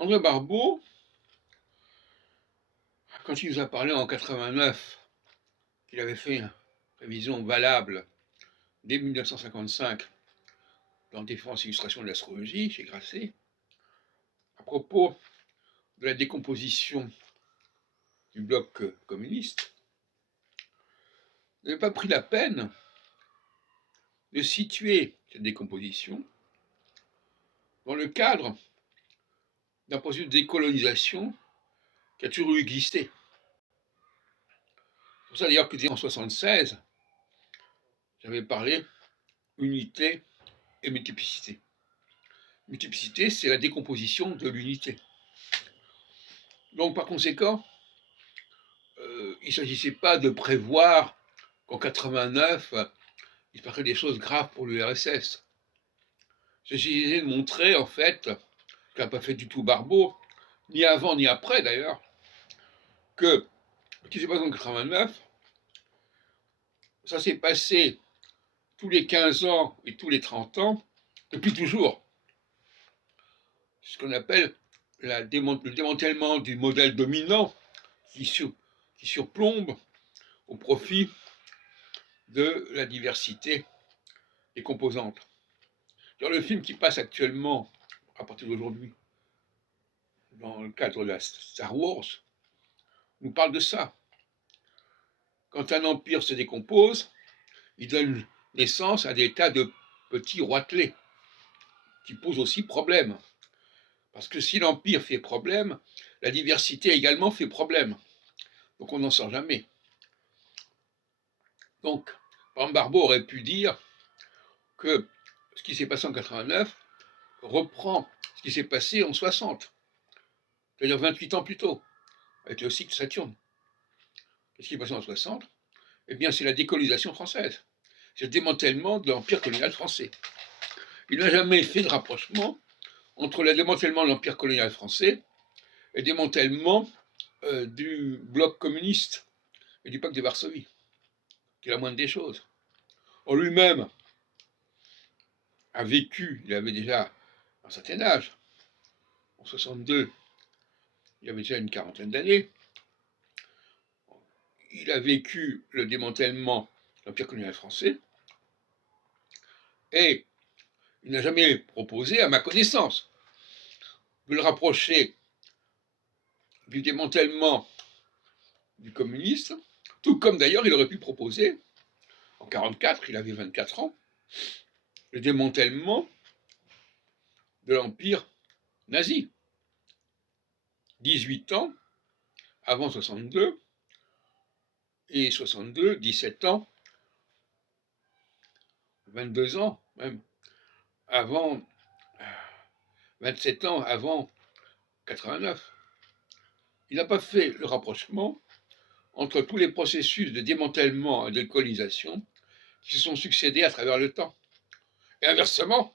André Barbeau, quand il nous a parlé en 89, qu'il avait fait une prévision valable dès 1955 dans Défense et illustration de l'astrologie chez Grasset, à propos de la décomposition du bloc communiste, n'avait pas pris la peine de situer cette décomposition dans le cadre d'un processus de décolonisation qui a toujours existé. C'est pour ça d'ailleurs que en 1976, j'avais parlé unité et multiplicité. Multiplicité, c'est la décomposition de l'unité. Donc par conséquent, il ne s'agissait pas de prévoir qu'en 89, il se passerait des choses graves pour l'URSS. Il s'agissait de montrer en fait, ce n'a pas fait du tout Barbeau, ni avant ni après d'ailleurs, que ce qui s'est passé en 89, ça s'est passé tous les 15 ans et tous les 30 ans, depuis toujours. C'est ce qu'on appelle le démantèlement du modèle dominant qui surplombe au profit de la diversité des composantes. Dans le film qui passe actuellement, à partir d'aujourd'hui, dans le cadre de la Star Wars, nous parle de ça. Quand un empire se décompose, il donne naissance à des tas de petits roitelets qui posent aussi problème. Parce que si l'empire fait problème, la diversité également fait problème. Donc on n'en sort jamais. Donc, Barbeau aurait pu dire que ce qui s'est passé en 89 reprend ce qui s'est passé en 60, c'est-à-dire 28 ans plus tôt, avec le cycle Saturne. Qu'est-ce qui est passé en 60? Eh bien, c'est la décolonisation française. C'est le démantèlement de l'empire colonial français. Il n'a jamais fait de rapprochement entre le démantèlement de l'empire colonial français et le démantèlement du bloc communiste et du pacte de Varsovie, qui est la moindre des choses. En lui-même a vécu, il avait déjà un certain âge, en 62, il avait déjà une quarantaine d'années, il a vécu le démantèlement de l'empire colonial français, et il n'a jamais proposé, à ma connaissance, de le rapprocher du démantèlement du communisme, tout comme d'ailleurs il aurait pu proposer, en 1944, il avait 24 ans, le démantèlement de l'empire nazi. 18 ans avant 62, et 62, 17 ans, 22 ans même, avant, 27 ans avant 89. Il n'a pas fait le rapprochement entre tous les processus de démantèlement et de colonisation qui se sont succédés à travers le temps. Et inversement,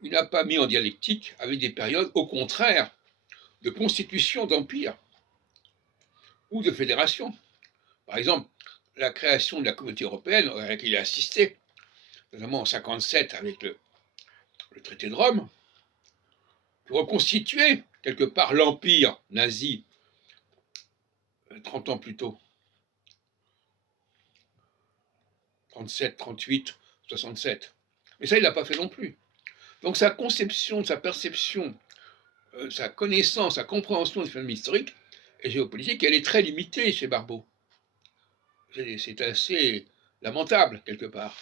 il n'a pas mis en dialectique avec des périodes, au contraire, de constitution d'empire ou de fédération. Par exemple, la création de la communauté européenne, à laquelle il a assisté, notamment en 1957 avec le traité de Rome, pour reconstituer quelque part l'empire nazi 30 ans plus tôt. 37, 38, 67. Mais ça, il ne l'a pas fait non plus. Donc sa conception, sa perception, sa connaissance, sa compréhension du phénomène historique et géopolitique, elle est très limitée chez Barbeau. C'est assez lamentable, quelque part.